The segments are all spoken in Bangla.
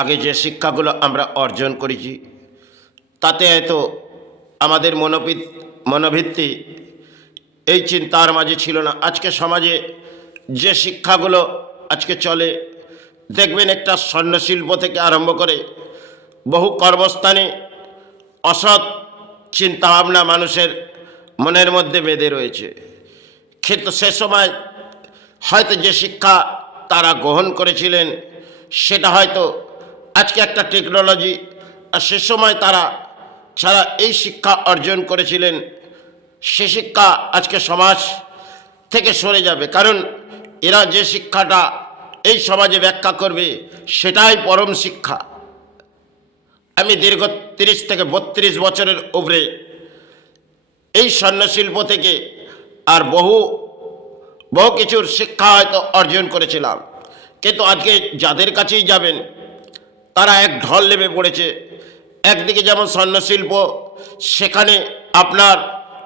আগে যে শিক্ষাগুলো আমরা অর্জন করেছি তাতে হয়তো আমাদের মনোভিত্তি এই চিন্তার মাঝে ছিল না। আজকে সমাজে যে শিক্ষাগুলো আজকে চলে, দেখবেন একটা স্বর্ণশিল্প থেকে আরম্ভ করে বহু কর্মস্থানে অসৎ চিন্তাভাবনা মানুষের মনের মধ্যে বেঁধে রয়েছে। কিন্তু সে সময় হয়তো যে শিক্ষা তারা গ্রহণ করেছিলেন সেটা হয়তো আজকে একটা টেকনোলজি, আর সে সময় তারা ছাড়া এই শিক্ষা অর্জন করেছিলেন সে শিক্ষা আজকে সমাজ থেকে সরে যাবে। কারণ এরা যে শিক্ষাটা এই সমাজে ব্যাখ্যা করবে সেটাই পরম শিক্ষা। আমি দীর্ঘ 30 থেকে 32 বছরের উপরে এই স্বর্ণশিল্প থেকে আর বহু কিছুর শিক্ষা হয়তো অর্জন করেছিলাম, কিন্তু আজকে যাদের কাছেই যাবেন তারা এক ঢল নেমে পড়েছে। একদিকে যেমন স্বর্ণশিল্প, সেখানে আপনার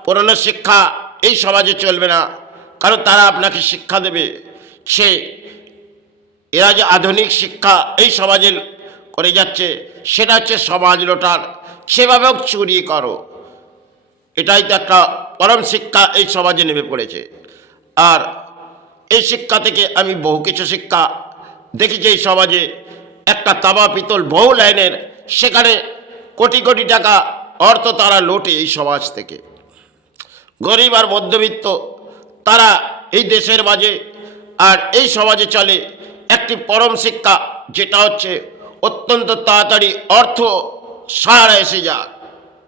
পুরনো শিক্ষা এই সমাজে চলবে না, কারণ তারা আপনাকে শিক্ষা দেবে সে এরা যে আধুনিক শিক্ষা এই সমাজে করে যাচ্ছে সেটা হচ্ছে সমাজ লোটার, সেভাবেও চুরি করো, এটাই তো একটা পরম শিক্ষা এই সমাজে নেমে পড়েছে। আর এই শিক্ষা থেকে আমি বহু কিছু শিক্ষা দেখেছি এই সমাজে। একটা তামা পিতল বহু লাইনের, সেখানে কোটি কোটি টাকা অর্থ তারা লোটে এই সমাজ থেকে। গরিব আর মধ্যবিত্ত তারা এই দেশের মাঝে আর এই সমাজে চলে একটি পরম শিক্ষা, যেটা হচ্ছে অত্যন্ত তাড়াতাড়ি অর্থ সাহারা এসে যাক,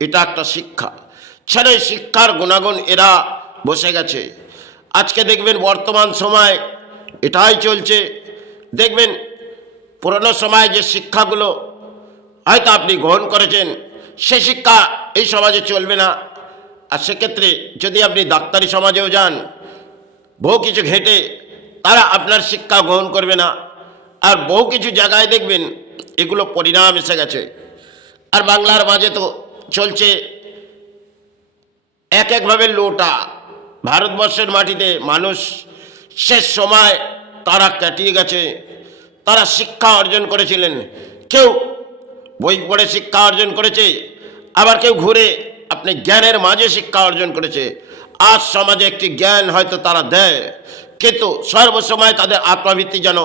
এটা একটা শিক্ষা। ছেড়ে শিক্ষার গুণাগুণ এরা বসে গেছে। আজকে দেখবেন বর্তমান সময় এটাই চলছে। দেখবেন পুরনো সময়ে যে শিক্ষাগুলো হয়তো আপনি গ্রহণ করেছেন সে শিক্ষা এই সমাজে চলবে না। আর সেক্ষেত্রে যদি আপনি ডাক্তারি সমাজেও যান, বহু কিছু ঘেঁটে তারা আপনার শিক্ষা গ্রহণ করবে না। আর বহু কিছু জায়গায় দেখবেন এগুলো পরিণাম এসে গেছে। আর বাংলার মাঝে তো চলছে একভাবে লোটা। ভারতবর্ষের মাটিতে মানুষ শেষ সময় তারা কাটিয়ে গেছে, তারা শিক্ষা অর্জন করেছিলেন। কেউ বই পড়ে শিক্ষা অর্জন করেছে, আবার কেউ ঘুরে আপনি জ্ঞানের মাঝে শিক্ষা অর্জন করেছে। আজ সমাজে একটি জ্ঞান হয়তো তারা দেয়, কিন্তু সর্বসময় তাদের আত্মভিত্তি যেন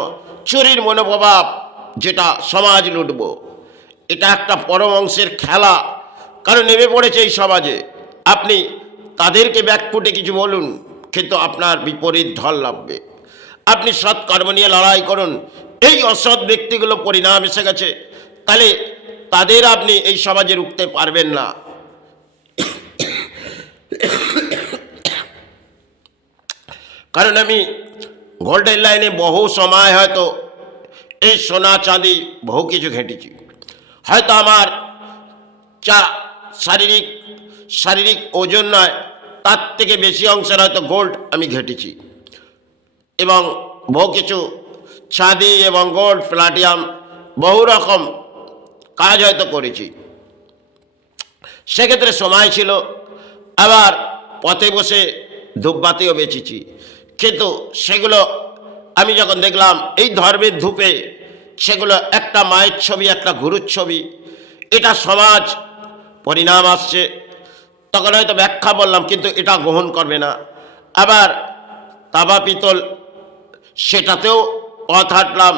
চুরির মনোভাব, যেটা সমাজ লুটব, এটা একটা পরম অংশের খেলা। কারণ নেমে পড়েছে এই সমাজে। আপনি তাদেরকে ব্যাকফুটে কিছু বলুন, কিন্তু আপনার বিপরীত ঢল নামবে। আপনি সৎ কর্ম নিয়ে লড়াই করুন, এই অসৎ ব্যক্তিগুলো পরিণাম এসে গেছে, তাহলে তাদের আপনি এই সমাজে রুখতে পারবেন না। কারণ আমি গোল্ডেন লাইনে বহু সময় হয়তো এই সোনা চাঁদি বহু কিছু ঘেঁটেছি। হয়তো আমার শারীরিক ওজন নয়, তার থেকে বেশি অংশের হয়তো গোল্ড আমি ঘেঁটেছি, এবং বহু কিছু চাঁদি এবং গোল্ড প্লাটিনাম বহু রকম কাজ হয়তো করেছি। সেক্ষেত্রে সময় ছিল, আবার পথে বসে ধূপবাতিও বেচেছি। কিন্তু সেগুলো আমি যখন দেখলাম এই ধর্মের ধূপে সেগুলো একটা মায়ের ছবি, একটা গুরুর ছবি, এটা সমাজ পরিণাম আসছে, তখন হয়তো ব্যাখ্যা বললাম, কিন্তু এটা গ্রহণ করবে না। আবার তাবা পিতল, সেটাতেও পথ হাঁটলাম,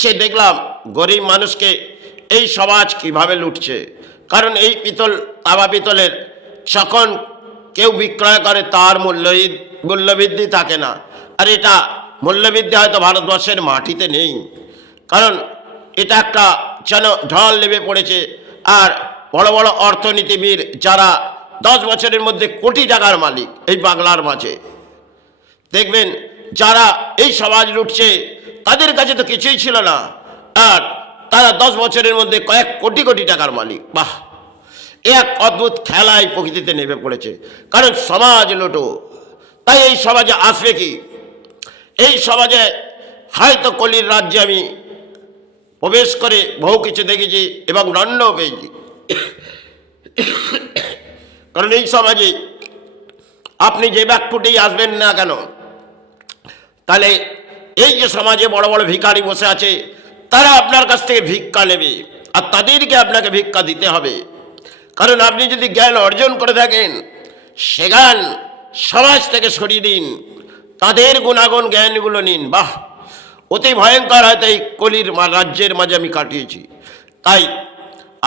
সে দেখলাম গরিব মানুষকে এই সমাজ কিভাবে লুটছে। কারণ এই তাবা পিতলের যখন কেউ বিক্রয় করে তার মূল্যবৃদ্ধি থাকে না। আর এটা মূল্যবৃদ্ধি হয়তো ভারতবর্ষের মাটিতে নেই, কারণ এটা একটা যেন ঢল নেমে পড়েছে। আর বড় বড় অর্থনীতিবিদ যারা 10 বছরের মধ্যে কোটি টাকার মালিক এই বাংলার মাঝে, দেখবেন যারা এই সমাজ লুটছে তাদের কাছে তো কিছুই ছিল না, আর তারা 10 বছরের মধ্যে কয়েক কোটি কোটি টাকার মালিক। বাহ, এক অদ্ভুত খেলায় প্রকৃতিতে নেমে পড়েছে। কারণ সমাজ লুটো, তাই এই সমাজে আসবে কি? এই সমাজে হয়তো কলির রাজ্যে আমি প্রবেশ করে বহু কিছু দেখেছি এবং দণ্ডও পেয়েছি। কারণ এই সমাজে আপনি যে ব্যাকফুটেই আসবেন না কেন, তাহলে এই যে সমাজে বড় বড় ভিখারি বসে আছে তারা আপনার কাছ থেকে ভিক্ষা নেবে, আর তাদেরকে আপনাকে ভিক্ষা দিতে হবে। কারণ আপনি যদি জ্ঞান অর্জন করে থাকেন, সে জ্ঞান সমাজ থেকে সরিয়ে দিন, তাদের গুণাগুণ জ্ঞানগুলো নিন। বাহ, অতি ভয়ঙ্কর হয়তো এই কলির রাজ্যের মাঝে আমি কাটিয়েছি। তাই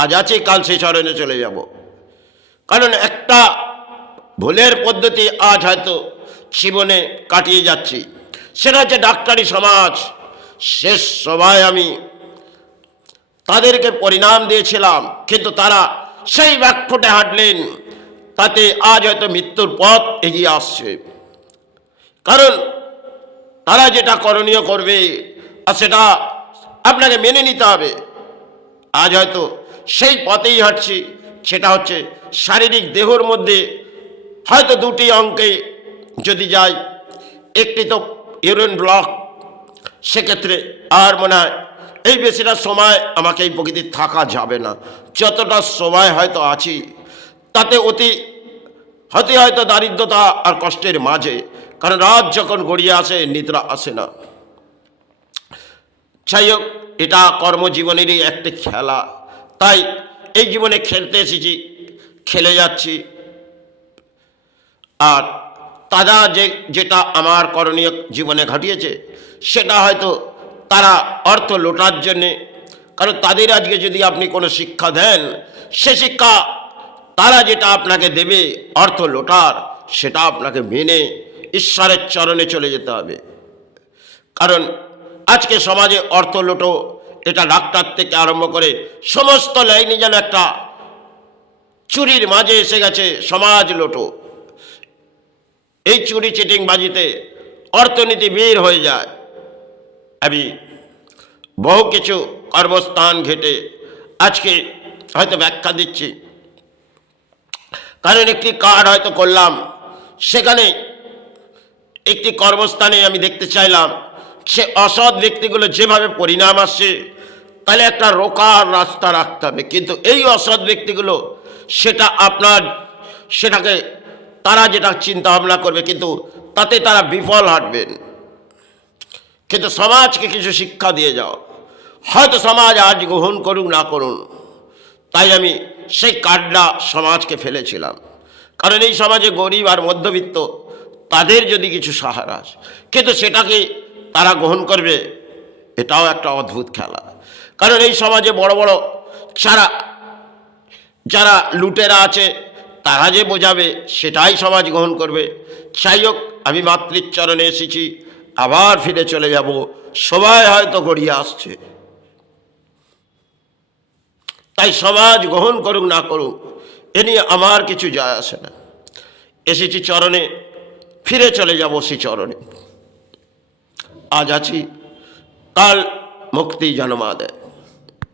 আজ আছে, কাল সেই চরণে চলে যাব। কারণ একটা ভুলের পদ্ধতি আজ হয়তো জীবনে কাটিয়ে যাচ্ছি, সেটা হচ্ছে ডাক্তারি সমাজ। শেষ সভায় আমি তাদেরকে পরিণাম দিয়েছিলাম, কিন্তু তারা সেই ব্যাকফুটে হাঁটলেন, তাতে আজ হয়তো মৃত্যুর পথ এগিয়ে আসছে। কারণ তারা যেটা করণীয় করবে, আর সেটা আপনাকে মেনে নিতে হবে। আজ হয়তো সেই পথেই হাঁটছি, সেটা হচ্ছে শারীরিক দেহর মধ্যে হয়তো দুটি অঙ্কে যদি যাই, একটি তো ইউরিন ব্লক, সেক্ষেত্রে আর মনে হয় এই বেশিটা সময় আমাকে এই প্রকৃতি থাকা যাবে না। যতটা সময় হয়তো আছি, তাতে হয়তো দারিদ্রতা আর কষ্টের মাঝে। কারণ রাত যখন গড়িয়ে আসে, নিদ্রা আসে না। যাই হোক, এটা কর্মজীবনেরই একটি খেলা। তাই এই জীবনে খেলতে এসেছি, খেলে যাচ্ছি। আর তারা যেটা আমার করণীয় জীবনে ঘটিয়েছে, সেটা হয়তো তারা অর্থ লোটার জন্যে। কারণ তাদের আজকে যদি আপনি কোনো শিক্ষা দেন, সে শিক্ষা তারা যেটা আপনাকে দেবে অর্থ লোটার, সেটা আপনাকে মেনে ঈশ্বরের চরণে চলে যেতে হবে। কারণ আজকে সমাজে অর্থ লোটো, এটা ডাক্তার থেকে আরম্ভ করে সমস্ত লাইনে যেন একটা চুরির মাঝে এসে গেছে সমাজ লোটো। এই চুরি চিটিংবাজিতে অর্থনীতি বের হয়ে যায়। আমি বহু কিছু কর্মস্থান ঘেটে আজকে হয়তো ব্যাখ্যা দিচ্ছি। কারণ একটি কার্ড হয়তো করলাম, সেখানে একটি কর্মস্থানে আমি দেখতে চাইলাম সে অসৎ ব্যক্তিগুলো যেভাবে পরিণাম আসছে, তাহলে একটা রোকার রাস্তা রাখতে হবে। কিন্তু এই অসৎ ব্যক্তিগুলো সেটাকে তারা যেটা চিন্তা ভাবনা করবে, কিন্তু তাতে তারা বিফল হাঁটবেন। কিন্তু সমাজকে কিছু শিক্ষা দিয়ে যাও, হয়তো সমাজ আজ গ্রহণ করুন না করুন। তাই আমি সেই কার্ডটা সমাজকে ফেলেছিলাম। কারণ এই সমাজে গরিব আর মধ্যবিত্ত, তাদের যদি কিছু সাহারা আছে, কিন্তু সেটাকে তারা গ্রহণ করবে, এটাও একটা অদ্ভুত খেলা। কারণ এই সমাজে বড় বড় যারা লুটেরা আছে, তারা যে বোঝাবে, সেটাই সমাজ গ্রহণ করবে। যাই হোক, আমি মাতৃচরণে এসেছি, আবার ফিরে চলে যাব। সবাই হয়তো গড়িয়ে আসছে, তাই সমাজ গ্রহণ করুক না করুক, এ নিয়ে আমার কিছু যায় আসে না। এসেছি চরণে, ফিরে চলে যাব সেই চরণে। আজ আছি, কাল মুক্তি যেন মা দেয়।